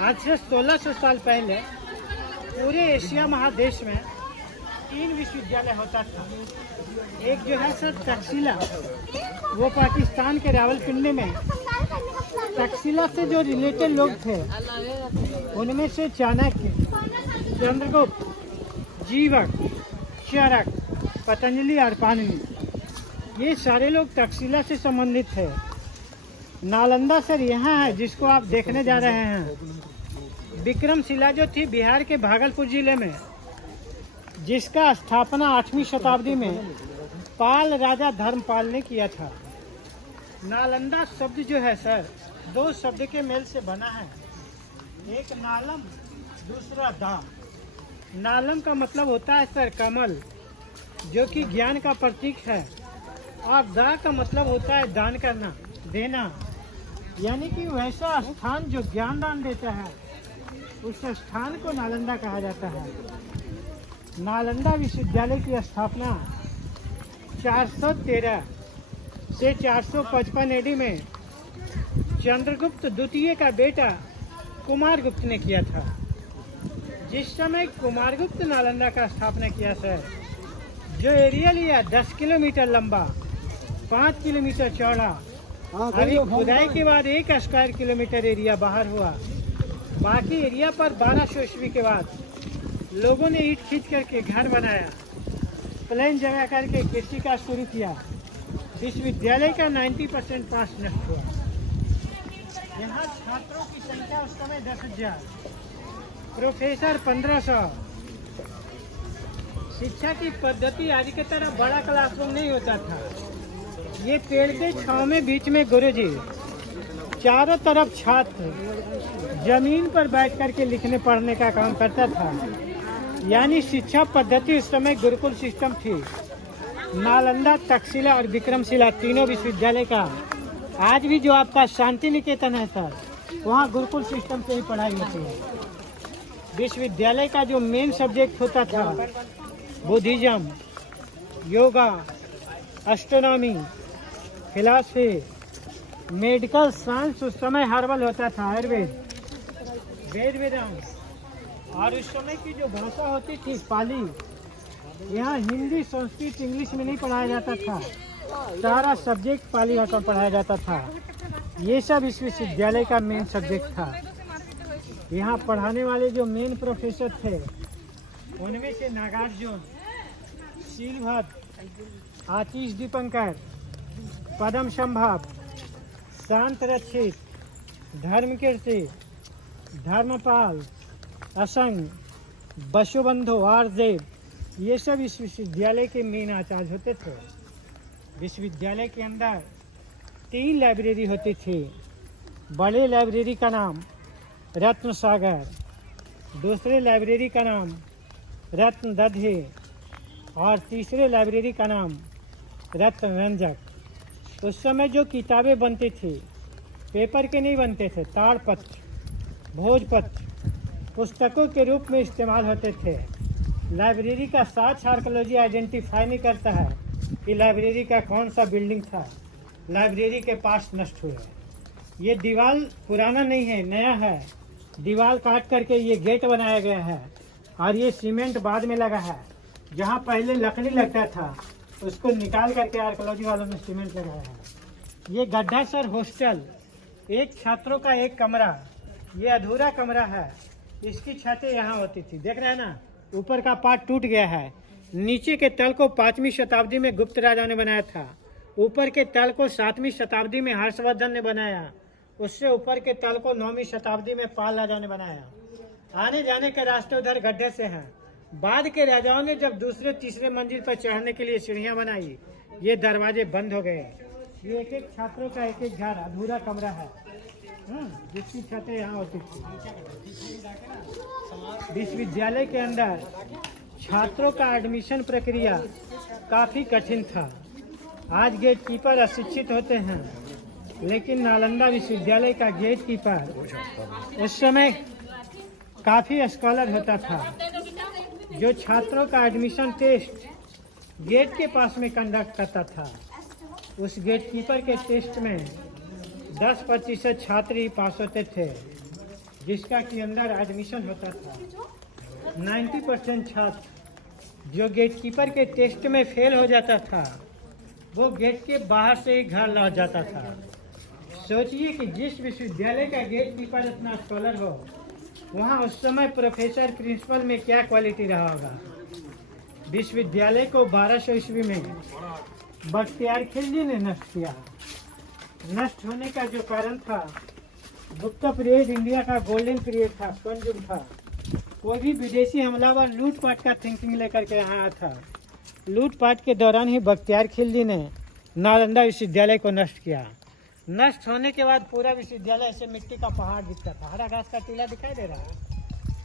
आज से 1600 साल पहले पूरे एशिया महादेश में 3 विश्वविद्यालय होता था। एक जो है सर तक्षशिला, वो पाकिस्तान के रावलपिंडी में। तक्षशिला से जो रिलेटेड लोग थे उनमें से चाणक्य, चंद्रगुप्त, जीवक, चरक, पतंजलि और पाणिनि, ये सारे लोग तक्षशिला से संबंधित थे। नालंदा सर यहाँ है जिसको आप देखने जा रहे हैं। विक्रमशिला जो थी बिहार के भागलपुर जिले में, जिसका स्थापना 8वीं शताब्दी में पाल राजा धर्मपाल ने किया था। नालंदा शब्द जो है सर 2 शब्द के मेल से बना है, एक नालम, दूसरा दा। नालम का मतलब होता है सर कमल, जो कि ज्ञान का प्रतीक है, और दा का मतलब होता है दान करना, देना, यानी कि वैसा स्थान जो ज्ञान दान देता है, उस स्थान को नालंदा कहा जाता है। नालंदा विश्वविद्यालय की स्थापना 413 से 455 एडी में चंद्रगुप्त द्वितीय का बेटा कुमारगुप्त ने किया था। जिस समय कुमारगुप्त नालंदा का स्थापना किया सर, जो एरिया लिया 10 किलोमीटर लंबा, 5 किलोमीटर चौड़ा, अभी खुदाई के बाद 1 स्क्वायर किलोमीटर एरिया बाहर हुआ। बाकी एरिया पर 1200 ईस्वी के बाद लोगों ने ईंट खींच करके घर बनाया, प्लेन जगह करके कृषि का शुरू किया। विश्वविद्यालय का 90% पास नष्ट हुआ। यहाँ छात्रों की संख्या उस समय 10,000, प्रोफेसर 1500। शिक्षा की पद्धति आज की तरह बड़ा क्लासरूम नहीं होता था। ये पेड़ के छांव में बीच में गुरुजी, चारों तरफ छात्र जमीन पर बैठ करके लिखने पढ़ने का काम करता था। यानी शिक्षा पद्धति उस समय गुरुकुल सिस्टम थी। नालंदा, तक्षशिला और विक्रमशिला तीनों विश्वविद्यालय का आज भी जो आपका शांति निकेतन है सर, वहाँ गुरुकुल सिस्टम से ही पढ़ाई होती है। विश्वविद्यालय का जो मेन सब्जेक्ट होता था Buddhism, yoga, astronomy, philosophy, medical science, उस समय हर्बल होता था, आयुर्वेद, वेद वेदांत, और उस समय की जो भाषा होती थी पाली। यहाँ हिंदी, संस्कृत, इंग्लिश में नहीं पढ़ाया जाता था, सारा सब्जेक्ट पाली भाषा में पढ़ाया जाता था। ये सब इस विश्वविद्यालय का मेन सब्जेक्ट था। यहाँ पढ़ाने वाले जो मेन प्रोफेसर थे उनमें से नागार्जुन, शीलभद्र, आतिश दीपंकर, पदम संभव, शांत रक्षित, धर्मकीर्ति, धर्मपाल, असंग, बसुबंधु, आरदेव, ये सब इस विश्वविद्यालय के मेन आचार्य होते थे। विश्वविद्यालय के अंदर 3 लाइब्रेरी होती थी। बड़े लाइब्रेरी का नाम रत्न सागर, दूसरे लाइब्रेरी का नाम रत्न दधे, और तीसरे लाइब्रेरी का नाम रत्न रंजक। उस समय जो किताबें बनती थी पेपर के नहीं बनते थे, ताड़पत्र, भोजपत्र पुस्तकों के रूप में इस्तेमाल होते थे। लाइब्रेरी का साक्ष्य आर्कियोलॉजी आइडेंटिफाई नहीं करता है कि लाइब्रेरी का कौन सा बिल्डिंग था। लाइब्रेरी के पास नष्ट हुए। ये दीवार पुराना नहीं है, नया है। दीवार काट करके ये गेट बनाया गया है, और ये सीमेंट बाद में लगा है। जहाँ पहले लकड़ी लगता था उसको निकाल करके आर्कियोलॉजी वालों ने सीमेंट लगाया है। ये गड्ढा सर हॉस्टल, एक छात्रों का एक कमरा, ये अधूरा कमरा है। इसकी छतें यहाँ होती थी, देख रहे हैं ना, ऊपर का पार्ट टूट गया है। नीचे के तल को 5वीं शताब्दी में गुप्त राजा ने बनाया था। ऊपर के तल को 7वीं शताब्दी में हर्षवर्धन ने बनाया। उससे ऊपर के तल को 9वीं शताब्दी में पाल राजा ने बनाया। आने जाने के रास्ते उधर गड्ढे से हैं। बाद के राजाओं ने जब दूसरे तीसरे मंजिल पर चढ़ने के लिए सीढ़ियां बनाई, ये दरवाजे बंद हो गए। ये एक एक छात्रों का एक एक घर, अधूरा कमरा है, जिसकी छतें यहाँ होती थी। विश्वविद्यालय के अंदर छात्रों का एडमिशन प्रक्रिया काफ़ी कठिन था। आज गेट कीपर अशिक्षित होते हैं, लेकिन नालंदा विश्वविद्यालय का गेट कीपर उस समय काफ़ी स्कॉलर होता था। जो छात्रों का एडमिशन टेस्ट गेट के पास में कंडक्ट करता था। उस गेट कीपर के टेस्ट में 10% छात्र ही पास होते थे, जिसका कि अंदर एडमिशन होता था। 90% छात्र जो गेट कीपर के टेस्ट में फेल हो जाता था, वो गेट के बाहर से ही घर लौट जाता था। सोचिए कि जिस विश्वविद्यालय का गेट कीपर इतना स्कॉलर हो, वहाँ उस समय प्रोफेसर प्रिंसिपल में क्या क्वालिटी रहा होगा। विश्वविद्यालय को 1200 ईस्वी में बख्तियार खिलजी ने नष्ट किया। नष्ट होने का जो कारण था, गुप्ता पीरियड इंडिया का गोल्डन पीरियड था, स्वर्ण युग था। कोई भी विदेशी हमलावर लूटपाट का थिंकिंग लेकर के यहाँ आया था। लूटपाट के दौरान ही बख्तियार खिलजी ने नालंदा विश्वविद्यालय को नष्ट किया। नष्ट होने के बाद पूरा विश्वविद्यालय ऐसे मिट्टी का पहाड़ दिखता था। हरा घास का टीला दिखाई दे रहा है।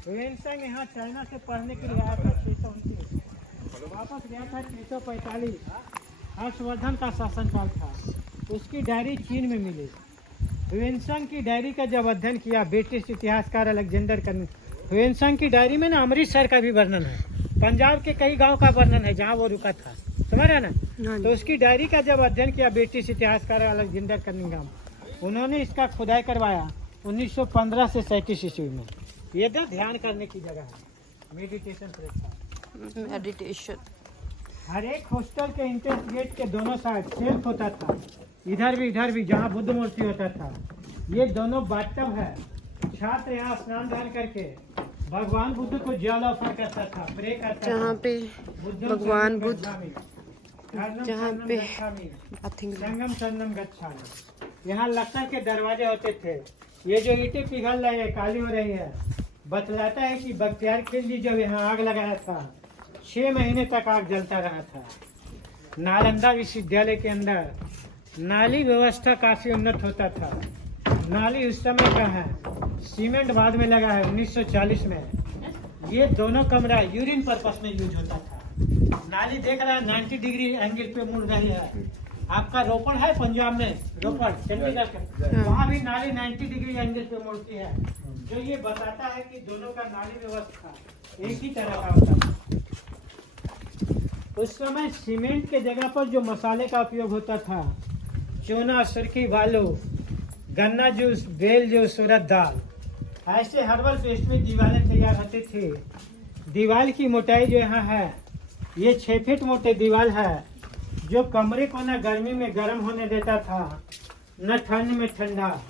ह्यूएन यहाँ चाइना से पढ़ने के लिए आया था 629, वापस गया था 645। हर्षवर्धन का शासनकाल था। उसकी डायरी चीन में मिली। ह्यूएन की डायरी का जब अध्ययन किया ब्रिटिश इतिहासकार अलेक्जेंडर ह्यूएन की डायरी में ना अमृतसर का भी वर्णन है, पंजाब के कई गांव का वर्णन है जहां वो रुका था, समझ रहे ना। तो उसकी डायरी का जब अध्ययन किया ब्रिटिश इतिहासकार अलेक्जेंडर कनिंघम, उन्होंने इसका खुदाई करवाया 1915 से 37 ईस्वी में। ये तो ध्यान करने की जगह है, मेडिटेशन। हर एक हॉस्टल के एंट्रेंस गेट के दोनों साइड सेल्फ होता था, इधर भी जहाँ बुद्ध मूर्ति होता था। ये दोनों बाथटब है। छात्र यहाँ स्नान ध्यान करके भगवान बुद्ध को जल ऑफर करता था, प्रे करता था। जहाँ पे भगवान बुद्ध, जहाँ पे संगम शरणम गच्छामि। यहाँ लक्कड़ के दरवाजे होते थे। ये जो ईंटें पिघल रही है, काली हो रही है, बतलाता है कि बख्तियार खिलजी जब यहाँ आग लगाया था, 6 महीने तक आग जलता रहा था। नालंदा विश्वविद्यालय के अंदर नाली व्यवस्था काफी उन्नत होता था। नाली उस समय का है, सीमेंट बाद में लगा है 1940 में। ये दोनों कमरा यूरिन पर्पस में यूज होता था। नाली देख रहा है 90 डिग्री एंगल पे मुड़ रही है। आपका रोपड़ है पंजाब में, रोपड़ चंडीगढ़ का, वहाँ भी नाली 90 डिग्री एंगल पे मुड़ती है, जो ये बताता है कि दोनों का नाली व्यवस्था एक ही तरह का होता था। उस समय सीमेंट के जगह पर जो मसाले का उपयोग होता था, चूना, सुर्खी, बालू, गन्ना जूस, बेल जूस, उड़द दाल, ऐसे हर्बल पेस्ट में दीवारें तैयार होती थी। दीवार की मोटाई जो यहाँ है, ये 6 फीट मोटे दीवार है, जो कमरे को न गर्मी में गर्म होने देता था, न ठंड में ठंडा।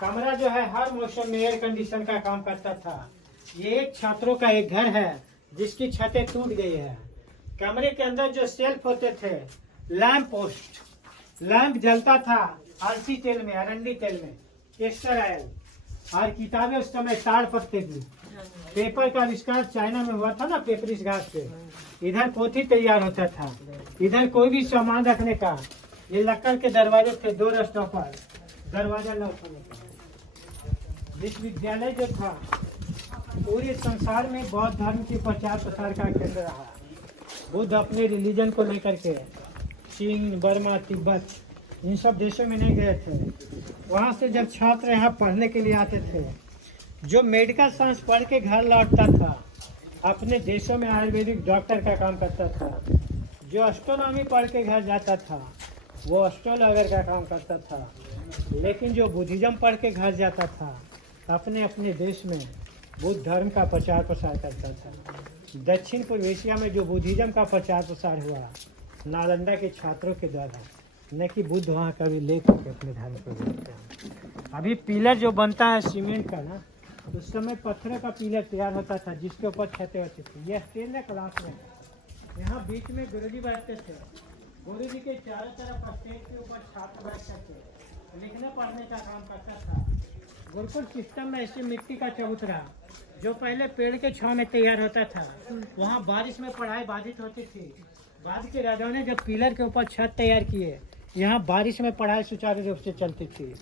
कमरा जो है हर मौसम में एयर कंडीशन का काम करता था। ये एक छात्रों का एक घर है जिसकी छतें टूट गई है। कमरे के अंदर जो सेल्फ होते थे, लैंप पोस्ट, लैंप जलता था अलसी तेल में, अरंडी तेल में, केस्टर ऑयल। और किताबें उस समय ताड़ पत्ते की। पेपर का आविष्कार चाइना में हुआ था ना, पेपरिस घास पे। इधर पोथी तैयार होता था, इधर कोई भी सामान रखने का। ये लक्कड़ के दरवाजे थे, 2 स्टॉपर, दरवाजा लॉक होने का। विश्वविद्यालय जो था पूरे संसार में बौद्ध धर्म की प्रचार प्रसार का केंद्र रहा। बुद्ध अपने रिलीजन को लेकर के चीन, बर्मा, तिब्बत, इन सब देशों में नहीं गए थे। वहाँ से जब छात्र यहाँ पढ़ने के लिए आते थे, जो मेडिकल साइंस पढ़ के घर लौटता था, अपने देशों में आयुर्वेदिक डॉक्टर का काम करता था। जो एस्ट्रोनॉमी पढ़ के घर जाता था, वो एस्ट्रोलॉगर का काम करता था। लेकिन जो बुद्धिज्म पढ़ के घर जाता था, अपने अपने देश में बुद्ध धर्म का प्रचार प्रसार करता था। दक्षिण पूर्व एशिया में जो बुद्धिज्म का प्रचार प्रसार हुआ, नालंदा के छात्रों के द्वारा, न कि बुद्ध वहाँ कभी ले करके अपने धर्म को देखते हैं। अभी पिलर जो बनता है सीमेंट का ना, उस समय पत्थरों का पिलर तैयार होता था जिसके ऊपर छतें होती थी। यह स्टेज है क्लास में, यहाँ बीच में गुरुजी बैठते थे। गुरुजी के चारों तरफ स्टेज के ऊपर छात्र बैठते थे, लिखने पढ़ने का काम करता था। गुरुकुल सिस्टम में ऐसी मिट्टी का चबूतरा, जो पहले पेड़ के छांव में तैयार होता था, वहाँ बारिश में पढ़ाई बाधित होती थी। बाद के राजाओं ने जब पिलर के ऊपर छत तैयार किए, यहाँ बारिश में पढ़ाई सुचारू रूप से चलती थी।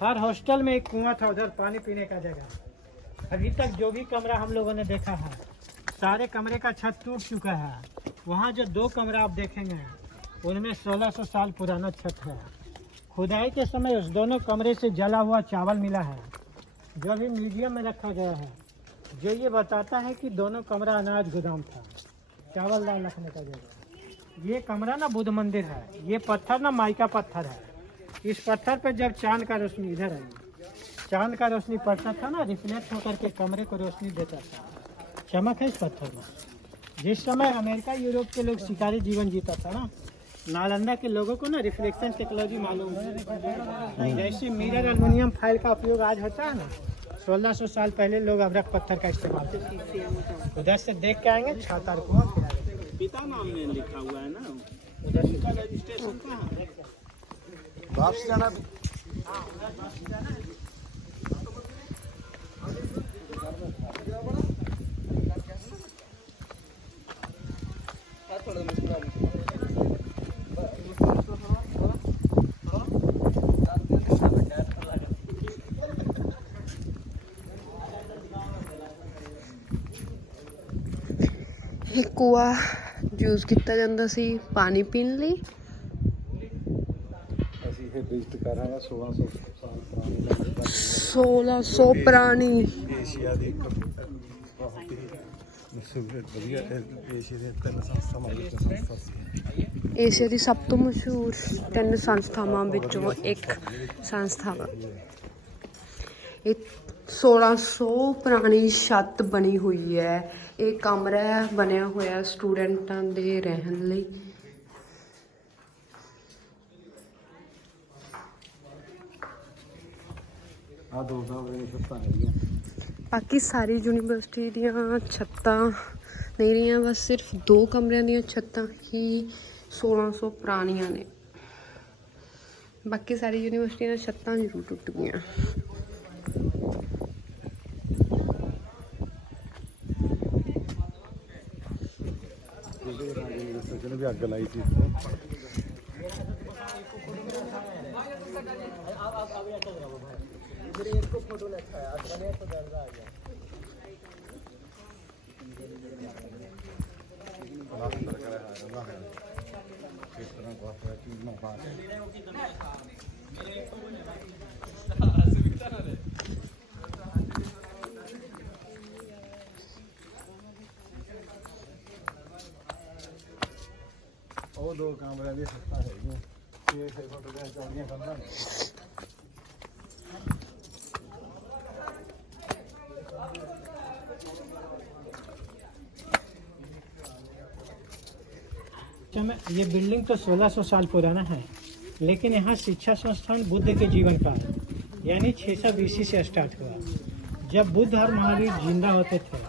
हर हॉस्टल में एक कुआं था, उधर पानी पीने का जगह। अभी तक जो भी कमरा हम लोगों ने देखा है, सारे कमरे का छत टूट चुका है। वहाँ जो 2 कमरा आप देखेंगे, उनमें 1600 साल पुराना छत है। खुदाई के समय उस दोनों कमरे से जला हुआ चावल मिला है, जो अभी म्यूजियम में रखा गया है, जो ये बताता है कि दोनों कमरा अनाज गोदाम था, चावल दाल रखने का जगह। ये कमरा ना बुद्ध मंदिर है, ये पत्थर ना माइका पत्थर है। इस पत्थर पर जब चांद का रोशनी इधर आई, चांद का रोशनी पड़ता था ना, रिफ्लेक्ट होकर के कमरे को रोशनी देता था। चमक है इस पत्थर में। जिस समय अमेरिका यूरोप के लोग शिकारी जीवन जीता था ना, नालंदा के लोगों को ना रिफ्लेक्शन टेक्नोलॉजी मालूम है। जैसे मिरर एल्युमिनियम फाइल का उपयोग आज होता है ना, 1600 साल पहले लोग अभ्रक पत्थर का इस्तेमाल करते। उधर से देख के आएंगे छातार को, पिता नाम में लिखा हुआ है ना, उधर से का रजिस्ट्रेशन कहाँ है? वापस जाना। ਇਹ ਕੁਆ ਯੂਜ਼ ਕੀਤਾ ਜਾਂਦਾ ਸੀ ਪਾਣੀ ਪੀਣ ਲਈ। ਅਸੀਂ ਇਹ ਵਿਜ਼ਿਟ ਕਰ ਰਹੇ ਹਾਂ 1600 ਸਾਲ ਪੁਰਾਣੀ 1600 ਪੁਰਾਣੀ ਏਸ਼ੀਆ ਦੀ ਇੱਕ ਬਹੁਤ ਹੀ ਮਸ਼ਹੂਰ ਵਧੀਆ ਏਸ਼ੀਆ ਦੇ ਤਿੰਨ ਸੰਸਥਾਵਾਂ ਵਿੱਚ ਸੰਸਥਾ ਸੀ। ਏਸ਼ੀਆ ਦੀ ਸਭ ਤੋਂ ਮਸ਼ਹੂਰ 3 ਸੰਸਥਾਵਾਂ ਵਿੱਚੋਂ ਇੱਕ ਸੰਸਥਾ ਵਾ ਇਹ। 1600 ਪੁਰਾਣੀ ਛੱਤ ਬਣੀ ਹੋਈ ਹੈ। ਇਹ ਕਮਰਾ ਬਣਿਆ ਹੋਇਆ ਸਟੂਡੈਂਟਾਂ ਦੇ ਰਹਿਣ ਲਈ। ਆ ਦੋ ਛੱਤਾਂ ਹੈਗੀਆਂ। ਬਾਕੀ ਸਾਰੀ ਯੂਨੀਵਰਸਿਟੀ ਦੀਆਂ ਛੱਤਾਂ ਨਹੀਂ ਰਹੀਆਂ, ਬਸ ਸਿਰਫ 2 ਕਮਰਿਆਂ ਦੀਆਂ ਛੱਤਾਂ ਹੀ 1600 ਪੁਰਾਣੀਆਂ ਨੇ। ਬਾਕੀ ਸਾਰੀ ਯੂਨੀਵਰਸਿਟੀ ਦੀਆਂ ਛੱਤਾਂ ਜ਼ਰੂਰ ਟੁੱਟ ਗਈਆਂ। ਜਿਹਨੇ ਵੀ ਅੱਗ ਲਾਈ ਸੀ ਇੱਥੇ। ਉਹ 2 ਕਮਰਿਆਂ ਦੀ ਛੱਤਾਂ ਹੈਗੀਆਂ। 6 ਫੁੱਟ ਦੀਆਂ ਚੌੜੀਆਂ ਕੰਧਾਂ ਨੇ। ये बिल्डिंग तो 1600 साल पुराना है, लेकिन यहाँ शिक्षा संस्थान बुद्ध के जीवन काल यानी 600 BC से स्टार्ट हुआ, जब बुद्ध और महावीर जिंदा होते थे।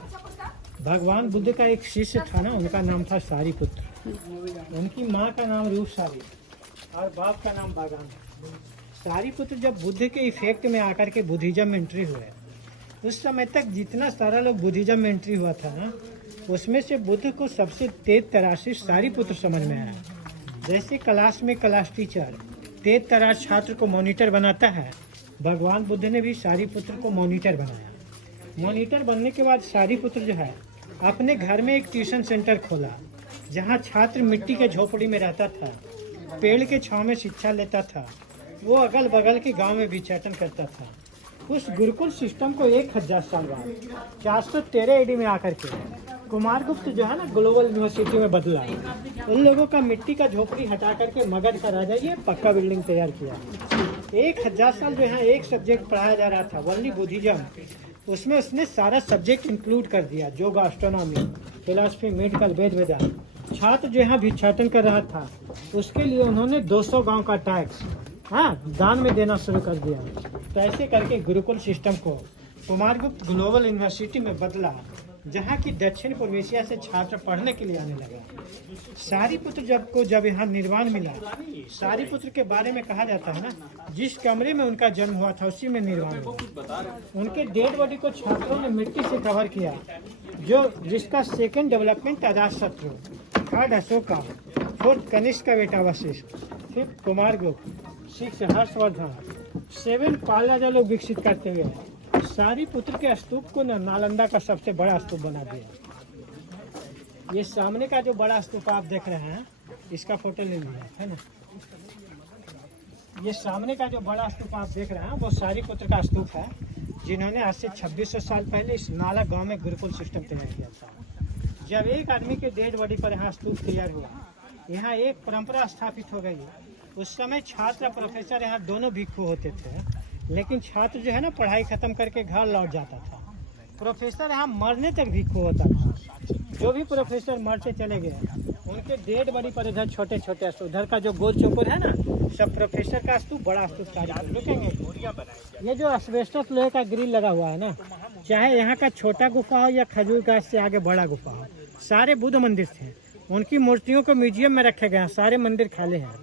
भगवान बुद्ध का एक शिष्य था ना, उनका नाम था सारीपुत्र। उनकी माँ का नाम रूपसारी और बाप का नाम बागान। सारीपुत्र जब बुद्ध के इफेक्ट में आकर के बुद्धिज्म में एंट्री हुए, उस समय तक जितना सारा लोग बुद्धिज्म में एंट्री हुआ था ना, उसमें से बुद्ध को सबसे तेज तराशी सारीपुत्र समझ में आया। जैसे क्लास में क्लास टीचर तेज तराश छात्र को मॉनिटर बनाता है, भगवान बुद्ध ने भी सारीपुत्र को मॉनिटर बनाया। मॉनिटर बनने के बाद सारीपुत्र जो है अपने घर में एक ट्यूशन सेंटर खोला, जहाँ छात्र मिट्टी के झोपड़ी में रहता था, पेड़ के छांव में शिक्षा लेता था। वो अगल बगल के गांव में भिक्षाटन करता था। उस गुरुकुल सिस्टम को 1000 साल बाद 413 AD में आकर के कुमारगुप्त जो है ना ग्लोबल यूनिवर्सिटी में बदला। उन लोगों का मिट्टी का झोपड़ी हटा करके मगध का राजा ये पक्का बिल्डिंग तैयार किया। 1000 साल जो है एक सब्जेक्ट पढ़ाया जा रहा था, ओनली बुद्धिज्म। उसमें उसने सारा सब्जेक्ट इंक्लूड कर दिया, योग, एस्ट्रोनॉमी, फिलॉसफी, मेडिकल, वेद वेदांत। छात्र जो यहाँ भिक्षाटन कर रहा था, उसके लिए उन्होंने 200 गांव का टैक्स दान में देना शुरू कर दिया। तो ऐसे करके गुरुकुल सिस्टम को कुमारगुप्त ग्लोबल यूनिवर्सिटी में बदला, जहाँ की दक्षिण पूर्व एशिया से छात्र पढ़ने के लिए आने लगा। सारीपुत्र जब यहाँ निर्वाण मिला, सारीपुत्र के बारे में कहा जाता है ना, जिस कमरे में उनका जन्म हुआ था उसी में निर्वाण हुआ। उनके डेड बॉडी को छात्रों ने मिट्टी से कवर किया, जिसका second development Ajatashatru, third Ashoka, fourth Kanishka का बेटा वशिष्ठ, फिफ्थ कुमारगुप्त, 6 हर्षवर्धन, 7 पाल राजा लोग विकसित करते हुए सारीपुत्र के स्तूप को नालंदा का सबसे बड़ा स्तूप बना दिया। ये सामने का जो बड़ा स्तूप आप देख रहे हैं, इसका फोटो ले लिया है ना। ये सामने का जो बड़ा स्तूप आप देख रहे हैं वो सारीपुत्र का स्तूप है, जिन्होंने आज से 2600 साल पहले इस नाला गांव में गुरुकुल सिस्टम तैयार किया था। जब एक आदमी के डेड बॉडी पर यहाँ स्तूप तैयार हुआ, यहाँ एक परंपरा स्थापित हो गई। उस समय छात्र प्रोफेसर यहाँ दोनों भिक्षु होते थे, लेकिन छात्र जो है ना पढ़ाई खत्म करके घर लौट जाता था। प्रोफेसर यहाँ मरने तक भिक्षु होता था। जो भी प्रोफेसर मरते चले गए, उनके डेड बॉडी पर इधर छोटे छोटे उधर का जो गोल चौकोर है ना, सब प्रोफेसर का स्तूप, बड़ा स्तूप था। रुकेंगे, ये जो एस्बेस्टस लोहे का ग्रिल लगा हुआ है ना, चाहे यहाँ का छोटा गुफा हो या खजूर गाछ से आगे बड़ा गुफा हो, सारे बुद्ध मंदिर थे। उनकी मूर्तियों को म्यूजियम में रखे गए हैं। सारे मंदिर खाली हैं।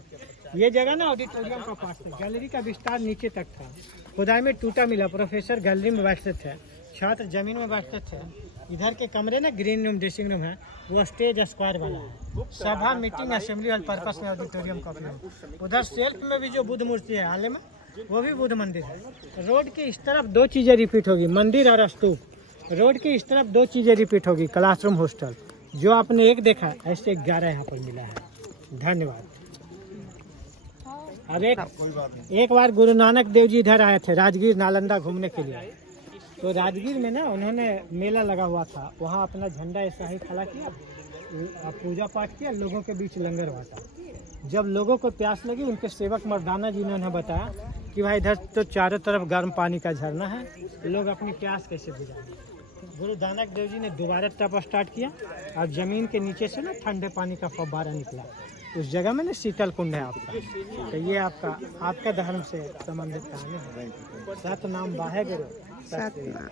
ये जगह ना ऑडिटोरियम का पास था। गैलरी का विस्तार नीचे तक था। खुदाई में टूटा मिला। प्रोफेसर गैलरी में बैठते थे, छात्र जमीन में बैठते थे। इधर के कमरे ना ग्रीन रूम ड्रेसिंग रूम है, वो स्टेज स्क्वायर वाला है। सभा मीटिंग असेंबली हॉल पर्पस में ऑडिटोरियम का उपयोग। उधर सेल्फ में भी जो बुद्ध मूर्ति है आले में, वो भी बुद्ध मंदिर है। रोड के इस तरफ दो चीज़ें रिपीट होगी, मंदिर और स्तूप। रोड के इस तरफ दो चीज़ें रिपीट होगी, क्लासरूम, हॉस्टल। जो आपने एक देखा, ऐसे 11 यहाँ पर मिला है। धन्यवाद। और एक बार गुरु नानक देव जी इधर आए थे राजगीर नालंदा घूमने के लिए। तो राजगीर में ना उन्होंने मेला लगा हुआ था, वहाँ अपना झंडा ऐसा ही खड़ा किया, पूजा पाठ किया, लोगों के बीच लंगर बांटा। जब लोगों को प्यास लगी, उनके सेवक मर्दाना जी ने उन्हें बताया कि भाई इधर तो चारों तरफ गर्म पानी का झरना है, लोग अपनी प्यास कैसे बुझाएंगे। गुरु नानक देव जी ने दोबारा तप स्टार्ट किया और ज़मीन के नीचे से ना ठंडे पानी का फव्वारा निकला। उस जगह में ना शीतल कुंड है आपका। तो ये आपका धर्म से संबंधित कहानी है। सतनाम वाहे गुरु। सतनाम।